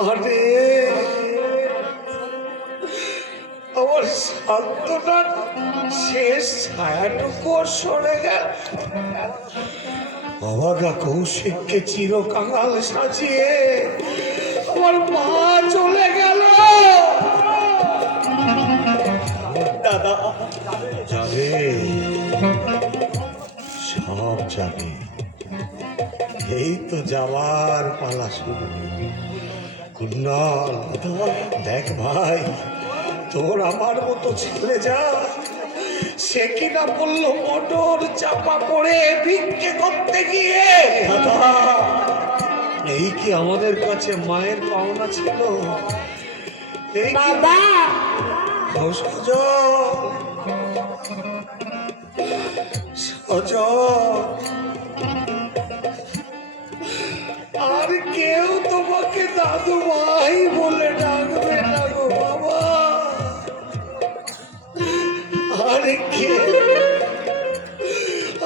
মারে আমার সান্ত্বনার শেষ ছায়াটুকু সরে গেল। বাবারা কৌশিককে চিরকাল সাজিয়ে আমার মা চলে গেল। দাদা যাবে, সব যাবে, এই তো যাওয়ার পালা শুরু। কুন্ডল দেখ ভাই, তোর আমার মতো ছেলে যা, সে কিনা বলল মোটর চাপা পড়ে ভিক্ষে করতে গিয়ে। দাদা এই কি আমাদের কাছে মায়ের পাওনা ছিল? এই বাবা আর কেউ তোমাকে দাদু ভাই বলে ডাকবে না গো বাবা।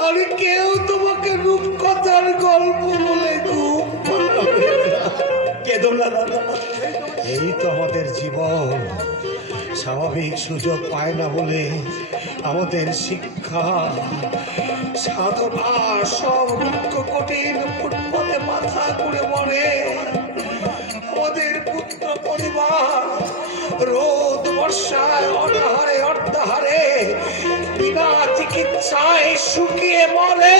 আর কেউ তোমাকে রূপকথার গল্প বলে ঘুম পাড়াবে না। কেঁদো না দাদা, এই তো আমাদের জীবন। স্বাভাবিক সুযোগ পায় না বলে আমাদের শিক্ষা সাধনা সব দুঃখ কঠিন ফুটপথে মাথা করে মরে। আমাদের পুত্র পরিবার রোদ বর্ষায় অনাহারে অর্ধাহারে বিনা চিকিৎসায় শুকিয়ে মরে।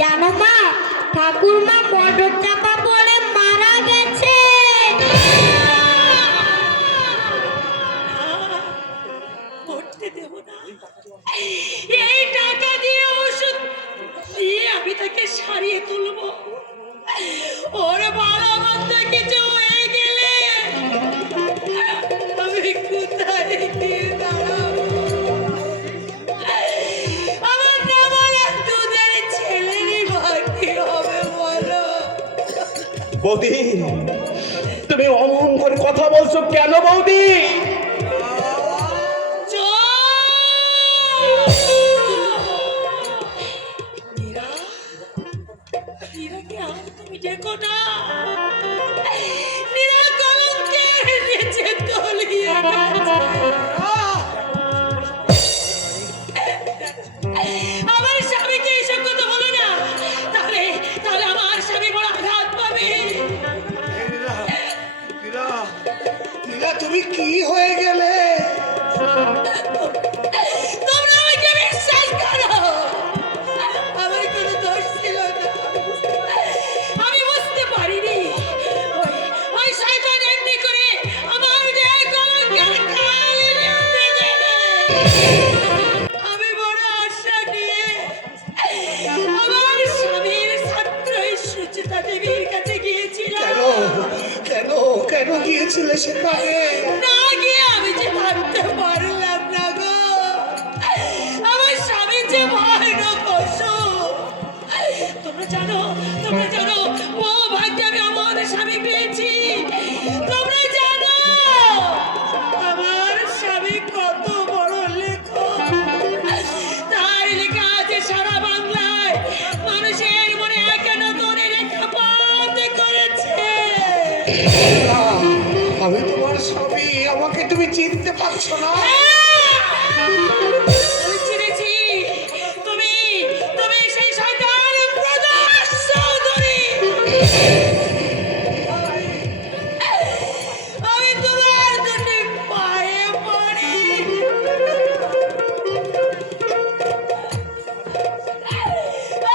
জানো মা, ঠাকুরমা মোটর চাপা পড়ে মারা গেছে। এই টাকা দিয়ে ওষুধ দিয়ে আমি তাকে সারিয়ে তুলবো। ওর ভালো মন্দ কিছু হয়ে গেলে আমি কোথায় গিয়ে দাঁড়াবো? আমার না বলে তোদের ছেলেরই বাকি হবে বলো। বৌদি তুমি অমন করে কথা বলছো কেন বৌদি? তুমি দেখো না, মীরা কলঙ্কের নিচে তলিয়ে গেছে। আমার স্বামীকে এইসব কথা বলো না, তাহলে তাহলে আমার স্বামী বড় আঘাত পাবে। তুমি কি হয়ে গেলে? তোমরা আমাকে বিশ্বাস করো, আমার কোনো দোষ ছিল না। আমি বুঝতে পারিনি ওই শয়তান এমনি করে আমার যে কলঙ্কের খাল লেপে দেবে। আমি বড় আশা নিয়ে আমার স্বামীর ছাত্র সুচিতা দেবীর কাছে গিয়েছিলাম। কেন কেন গিয়েছিলে সেখানে? না গিয়ে আমি যে ভাবতে পারলাম না গো, আমার স্বামী যে ভয়ানক অসুখ। তোমরা জানো ও ভাগ্যে আমি আমার স্বামী পেয়েছি। তোমরা জানো আমার স্বামী কত বড় লেখক, তার লেখা আছে সারা বাংলায় মানুষের মনে এক নতুন রেখাপাত করেছে। আমি তোমার স্বামী, আমাকে তুমি চিনতে পারছো না? আমি চিনেছি, তুমি তুমি সেই শয়তান প্রদোষ চৌধুরী। আমি তোমার দুটি পায়ে পড়ি,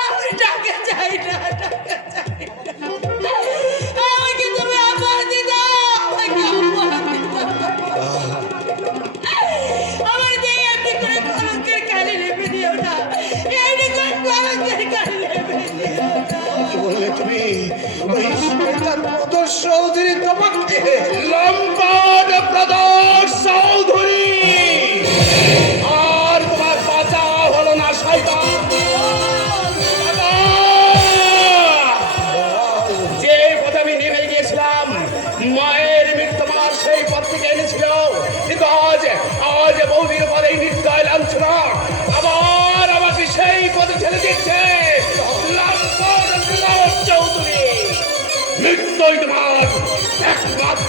আমি টাকা চাই না, টাকা চাই না। আমাকে তুমি আপাতি দাও, আমাকে আপাতি দাও। আমার দিয়ে এমনি করে কলঙ্কের কালি লেপে দিও না, এমনি করে কলঙ্কের কালি লেপে দিও না। কি বললে তুমি? ওই শয়তান প্রদোষ চৌধুরী তোমাকে? লম্পট প্রদোষ চৌধুরী, আর তোমার বাঁচা হলো না শয়তান। মায়ের মৃত্যু মার সেই পথ থেকে এনেছিল, কিন্তু আজ আজ বহুদিন পরে এই নির্দয় লাঞ্ছনা আবার আমাকে সেই পথে ঠেলে দিচ্ছে। চৌধুরী, মৃত্যুই তোমার একমাত্র